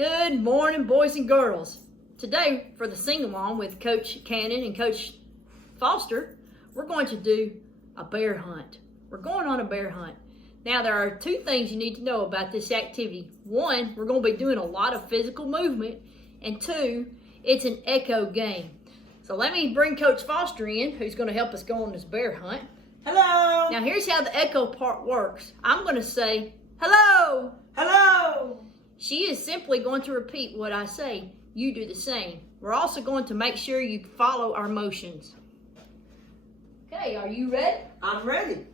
Good morning, boys and girls. Today, for the sing-along with Coach Cannon and Coach Foster, we're going to do a bear hunt. We're going on a bear hunt. Now, there are two things you need to know about this activity. One, we're going to be doing a lot of physical movement. And two, it's an echo game. So let me bring Coach Foster in, who's going to help us go on this bear hunt. Hello. Now, here's how the echo part works. I'm going to say, hello. Hello. She is simply going to repeat what I say. You do the same. We're also going to make sure you follow our motions. Okay, are you ready? I'm ready.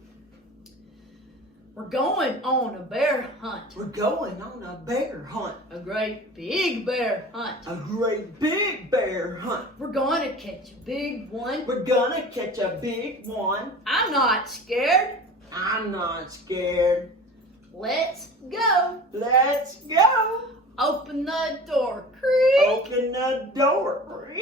We're going on a bear hunt. We're going on a bear hunt. A great big bear hunt. A great big bear hunt. We're going to catch a big one. We're gonna catch a big one. I'm not scared. I'm not scared. Let's go. Let's go. Open the door. Creak. Open the door.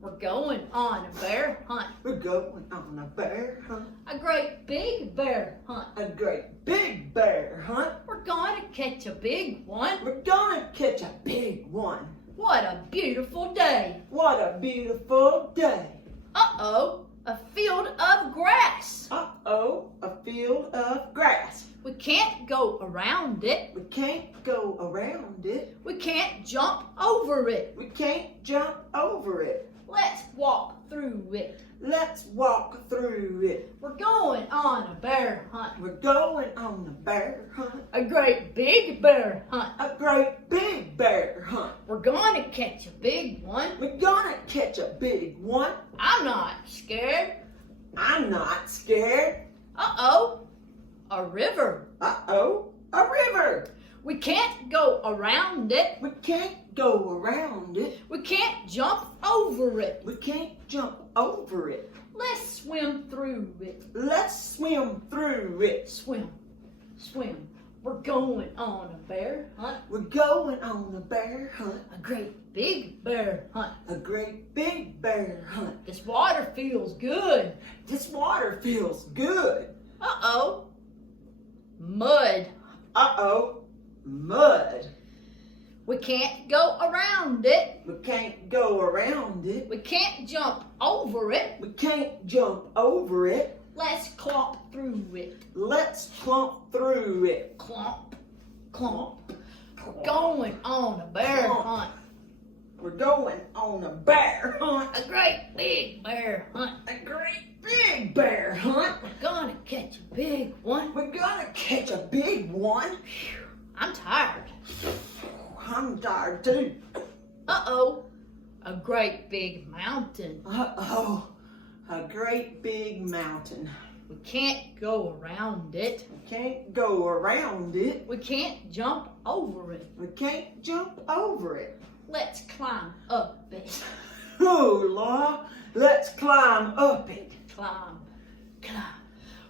We're going on a bear hunt. We're going on a bear hunt. A great big bear hunt. A great big bear hunt. We're going to catch a big one. We're gonna catch a big one. What a beautiful day. What a beautiful day. Uh-oh, a field of grass. Uh-oh, a field of grass. We can't go around it. We can't go around it. We can't jump over it. We can't jump over it. Let's walk through it. Let's walk through it. We're going on a bear hunt. We're going on a bear hunt. A great big bear hunt. A great big bear hunt. We're going to catch a big one. We're gonna catch a big one. I'm not scared. I'm not scared. Uh-oh, a river. Uh-oh, a river. We can't go around it. We can't go around it. We can't jump over it. We can't jump over it. Let's swim through it. Let's swim through it. Swim, swim. We're going on a bear hunt. We're going on a bear hunt. A great big bear hunt. A great big bear hunt. This water feels good. This water feels good. Uh-oh. Mud. Uh-oh, mud. We can't go around it. We can't go around it. We can't jump over it. We can't jump over it. Let's clomp through it. Let's clump through it. Clomp, clomp. We're going on a bear Clomp. hunt. We're going on a bear hunt. A great big bear hunt. A great big bear hunt. We're gonna catch a big one. We're gonna catch a big one. I'm tired. I'm tired too. Uh-oh. A great big mountain. Uh-oh, a great big mountain. We can't go around it. We can't go around it. We can't jump over it. We can't jump over it. Let's climb up it. Oh, Law, let's climb up it. Climb, climb.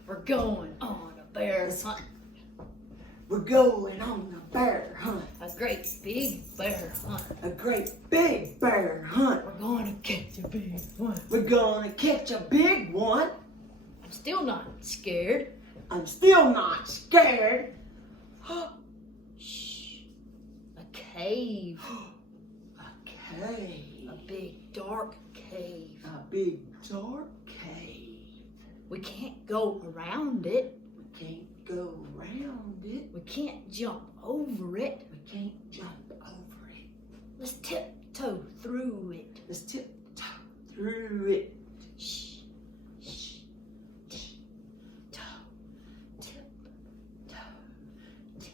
We're going on a bear hunt. We're going on a bear hunt. A great big bear hunt. A great big bear hunt. We're going to catch a big one. We're gonna catch a big one. I'm still not scared. I'm still not scared. Shh. A cave. A cave. A big dark cave. A big dark cave. We can't go around it. We can't go around it. We can't jump over it. We can't jump over it. Let's tiptoe through it. Let's tiptoe through it. Shh. Shh. Toe. Tip. Toe. Tip.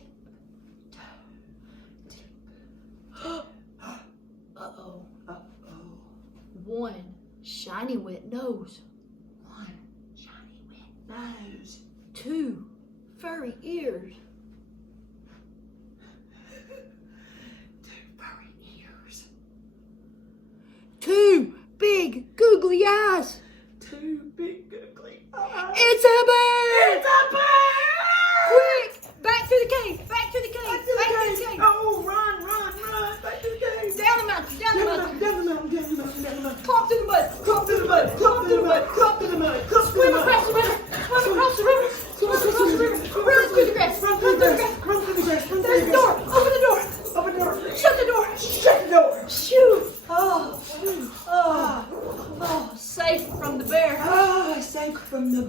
Toe. Tip. Uh-oh. Uh-oh. One shiny wet nose. One shiny wet nose. Two furry ears. Two furry ears. Two big googly eyes. Two big googly eyes. It's a bear! It's a bear! Quick! Back to the cave! Back to the cave! Back to the cave! Oh, run, run, run! Back to the cave! Down the mountain! Down the mountain! Down the mountain, down the mountain, down the mountain. Climb to the mud! Climb to the mud, climb to the mud, climb to the mud, climb to the Swim mud. across the river! Swim across the river! Swim across the river! Run through the grass! Run through the grass! Run through the grass! Run through There's the the door! grass! Open the door! Open the door!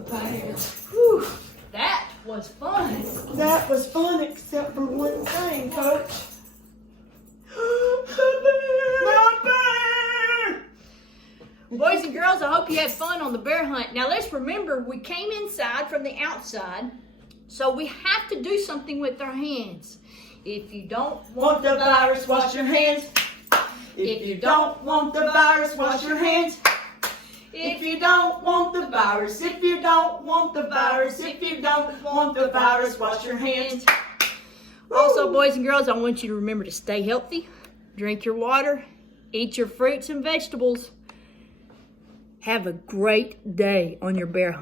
bears. Whew, that was fun. That was fun except for one thing, Coach. Boys and girls, I hope you had fun on the bear hunt. Now let's remember, we came inside from the outside, so we have to do something with our hands. If you don't Want the virus, wash your hands. If you don't want the virus, wash your hands. If you don't want the virus, if you don't want the virus, if you don't want the virus, wash your hands. Also, boys and girls, I want you to remember to stay healthy, drink your water, eat your fruits and vegetables. Have a great day on your bear hunt.